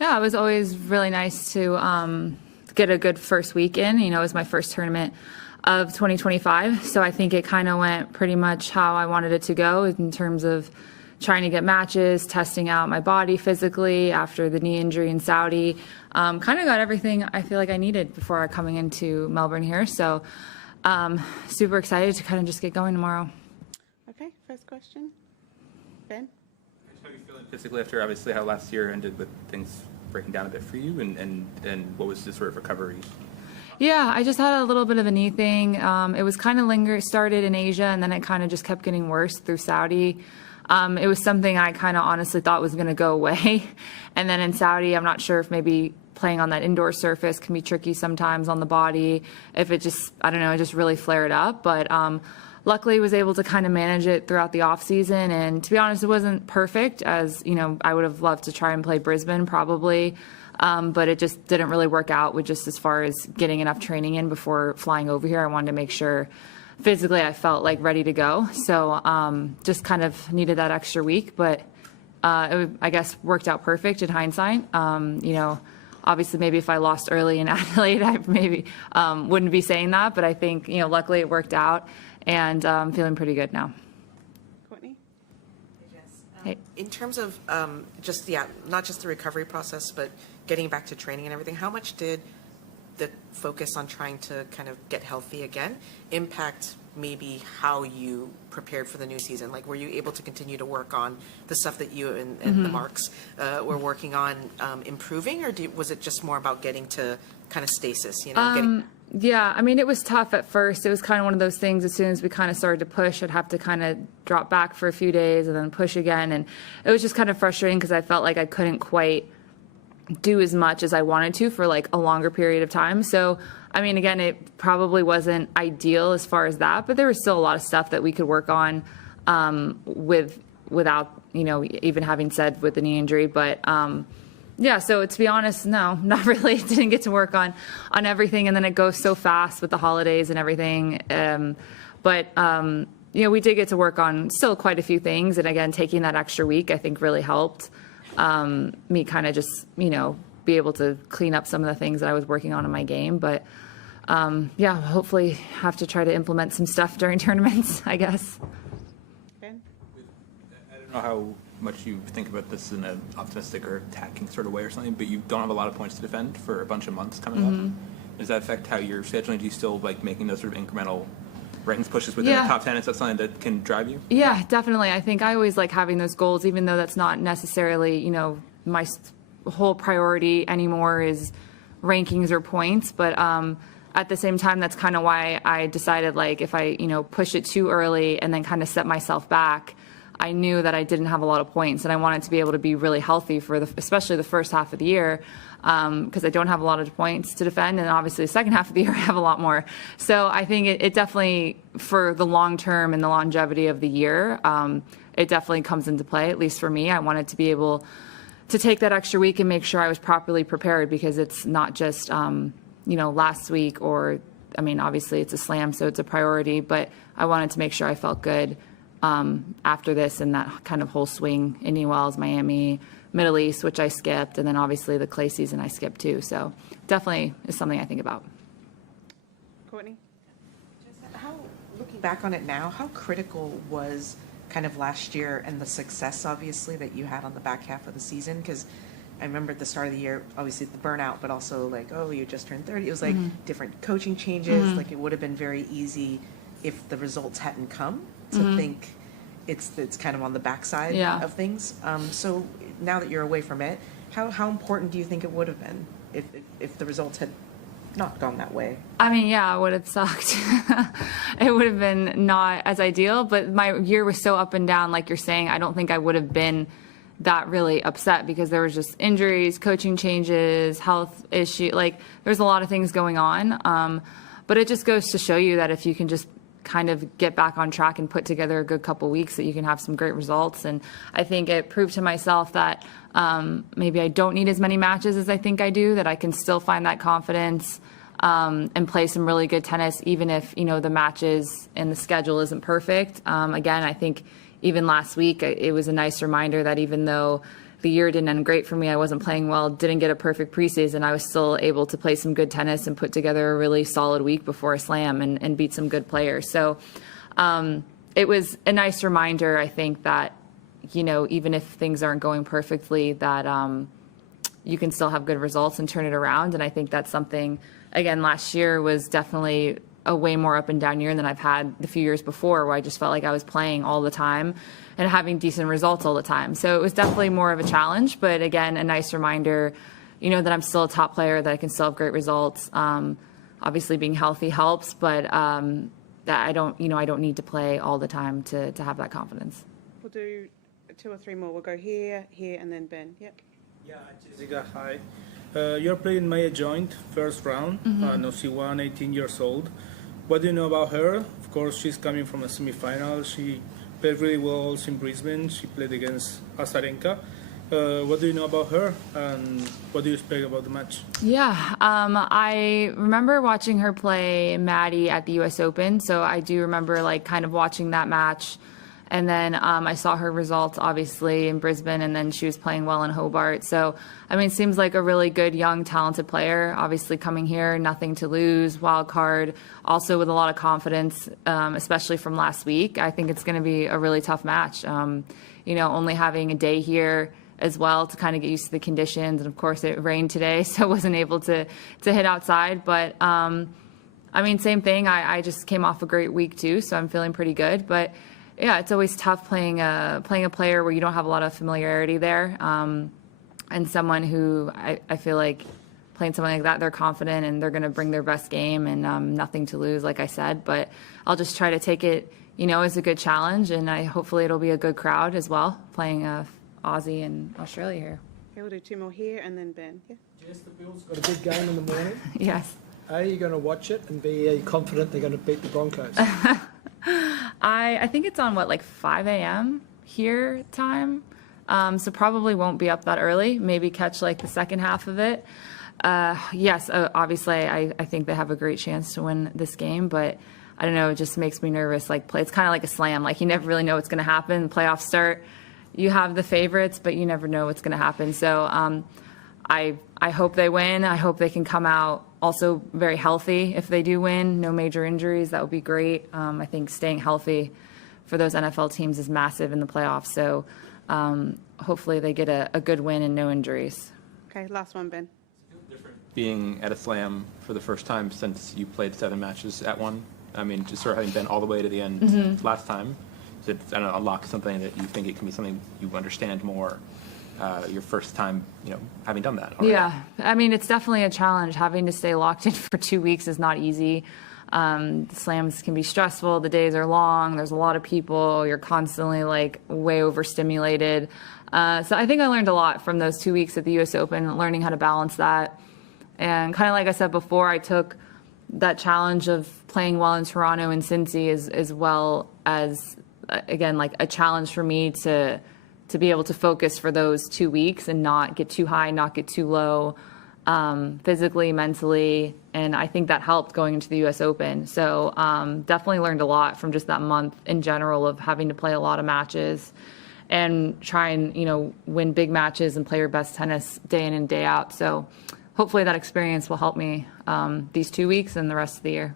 Yeah, it was always really nice to get a good first week in. You know, it was my first tournament of 2025, so I think it kind of went pretty much how I wanted it to go in terms of trying to get matches, testing out my body physically after the knee injury in Saudi. Kind of got everything I feel like I needed before coming into Melbourne here. So super excited to kind of just get going tomorrow. Okay, first question. Ben? How are you feeling physically after obviously how last year ended with things breaking down a bit for you, and what was the sort of recovery? Yeah, I just had a little bit of a knee thing. It was kind of started in Asia, and then it kind of just kept getting worse through Saudi. It was something I kind of honestly thought was going to go away. And then in Saudi, I'm not sure if maybe playing on that indoor surface can be tricky sometimes on the body. If it just, I don't know, it just really flared up. But luckily was able to kind of manage it throughout the off season. And to be honest, it wasn't perfect, as, you know, I would have loved to try and play Brisbane probably. But it just didn't really work out with just as far as getting enough training in before flying over here. I wanted to make sure physically I felt like ready to go. So just kind of needed that extra week, but I guess worked out perfect in hindsight. You know, obviously maybe if I lost early in Adelaide, I maybe wouldn't be saying that, but I think, you know, luckily it worked out, and I'm feeling pretty good now. Courtney? Hey. In terms of not just the recovery process, but getting back to training and everything, how much did the focus on trying to kind of get healthy again impact maybe how you prepared for the new season? Like, were you able to continue to work on the stuff that you and the Marks were working on improving, or was it just more about getting to kind of stasis, you know? Yeah, I mean, it was tough at first. It was kind of one of those things, as soon as we kind of started to push, I'd have to kind of drop back for a few days and then push again. And it was just kind of frustrating because I felt like I couldn't quite do as much as I wanted to for like a longer period of time. So, I mean, again, it probably wasn't ideal as far as that, but there was still a lot of stuff that we could work on without, you know, even having said with the knee injury. But yeah, so to be honest, no, not really. Didn't get to work on everything, and then it goes so fast with the holidays and everything. But you know, we did get to work on still quite a few things, and again, taking that extra week I think really helped me kind of just, you know, be able to clean up some of the things that I was working on in my game. But yeah, hopefully have to try to implement some stuff during tournaments, I guess. Ben? I don't know how much you think about this in an optimistic or attacking sort of way or something, but you don't have a lot of points to defend for a bunch of months coming up. Does that affect how you're scheduling? Do you still like making those sort of incremental rankings pushes within the top 10? Is that something that can drive you? Yeah, definitely. I think I always like having those goals, even though that's not necessarily, you know, my whole priority anymore is rankings or points. But at the same time, that's kind of why I decided, like, if I, you know, push it too early and then kind of set myself back, I knew that I didn't have a lot of points, and I wanted to be able to be really healthy for especially the first half of the year, because I don't have a lot of points to defend, and obviously the second half of the year I have a lot more. So I think it definitely, for the long term and the longevity of the year, it definitely comes into play, at least for me. I wanted to be able to take that extra week and make sure I was properly prepared, because it's not just, you know, last week, or, I mean, obviously it's a slam, so it's a priority, but I wanted to make sure I felt good after this and that kind of whole swing in New Wells, Miami, Middle East, which I skipped, and then obviously the clay season I skipped too. So definitely is something I think about. Courtney? How, looking back on it now, how critical was kind of last year and the success, obviously, that you had on the back half of the season? Because I remember at the start of the year, obviously the burnout, but also like, oh, you just turned 30. It was like different coaching changes. Like, it would have been very easy if the results hadn't come to think it's kind of on the backside of things. So now that you're away from it, how important do you think it would have been if the results had not gone that way? I mean, yeah, it would have sucked. It would have been not as ideal, but my year was so up and down, like you're saying. I don't think I would have been that really upset, because there was just injuries, coaching changes, health issue, like there's a lot of things going on. But it just goes to show you that if you can just kind of get back on track and put together a good couple weeks, that you can have some great results. And I think it proved to myself that maybe I don't need as many matches as I think I do, that I can still find that confidence and play some really good tennis, even if, you know, the matches and the schedule isn't perfect. Again, I think even last week, it was a nice reminder that even though the year didn't end great for me. I wasn't playing well, didn't get a perfect preseason. I was still able to play some good tennis and put together a really solid week before a slam and beat some good players. So it was a nice reminder, I think, that, you know, even if things aren't going perfectly, that you can still have good results and turn it around. And I think that's something, again, last year was definitely a way more up and down year than I've had the few years before, where I just felt like I was playing all the time and having decent results all the time. So it was definitely more of a challenge, but again, a nice reminder, you know, that I'm still a top player, that I can still have great results. Obviously being healthy helps, but that I don't need to play all the time to have that confidence. We'll do 2 or 3 more. We'll go here, here, and then Ben. Yep. Yeah, Jessica, hi. You're playing Maya Joint, first round, Nosiwan, 18 years old. What do you know about her? Of course, she's coming from a semi-final. She played really well also in Brisbane. She played against Azarenka. What do you know about her, and what do you expect about the match? Yeah, I remember watching her play Maddie at the U.S. Open, so I do remember like kind of watching that match. And then I saw her results, obviously, in Brisbane, and then she was playing well in Hobart. So, I mean, seems like a really good, young, talented player. Obviously, coming here, nothing to lose, wild card, also with a lot of confidence, especially from last week. I think it's going to be a really tough match. You know, only having a day here as well to kind of get used to the conditions. And, of course, it rained today, so I wasn't able to hit outside. But, I mean, same thing. I just came off a great week, too, so I'm feeling pretty good. But yeah, it's always tough playing a player where you don't have a lot of familiarity there, and someone who I feel like playing someone like that, they're confident and they're going to bring their best game and nothing to lose, like I said. But I'll just try to take it, you know, as a good challenge, and hopefully it'll be a good crowd as well, playing Aussie and Australia here. Okay, we'll do 2 more here, and then Ben. Yeah. Jess, the Bills got a big game in the morning. Yes. A, you're going to watch it, and B, are you confident they're going to beat the Broncos? I think it's on, what, like 5 a.m. here time? So probably won't be up that early. Maybe catch like the second half of it. Yes, obviously I think they have a great chance to win this game, but I don't know, it just makes me nervous. Like it's kind of like a slam. Like you never really know what's going to happen. The playoffs start, you have the favorites, but you never know what's going to happen. So I hope they win. I hope they can come out also very healthy if they do win. No major injuries. That would be great. I think staying healthy for those NFL teams is massive in the playoffs. So hopefully they get a good win and no injuries. Okay, last one, Ben. Being at a slam for the first time since you played 7 matches at one. I mean, just sort of having been all the way to the end last time. Does it, I don't know, unlock something that you think it can be something you understand more your first time, you know, having done that already? Yeah, I mean, it's definitely a challenge. Having to stay locked in for 2 weeks is not easy. The slams can be stressful. The days are long. There's a lot of people. You're constantly like way overstimulated. So I think I learned a lot from those 2 weeks at the U.S. Open, learning how to balance that. And kind of like I said before, I took that challenge of playing well in Toronto and Cincy as well as, again, like a challenge for me to be able to focus for those 2 weeks and not get too high, not get too low, physically, mentally. And I think that helped going into the U.S. Open. So definitely learned a lot from just that month in general of having to play a lot of matches and try and, you know, win big matches and play your best tennis day in and day out. So hopefully that experience will help me these 2 weeks and the rest of the year.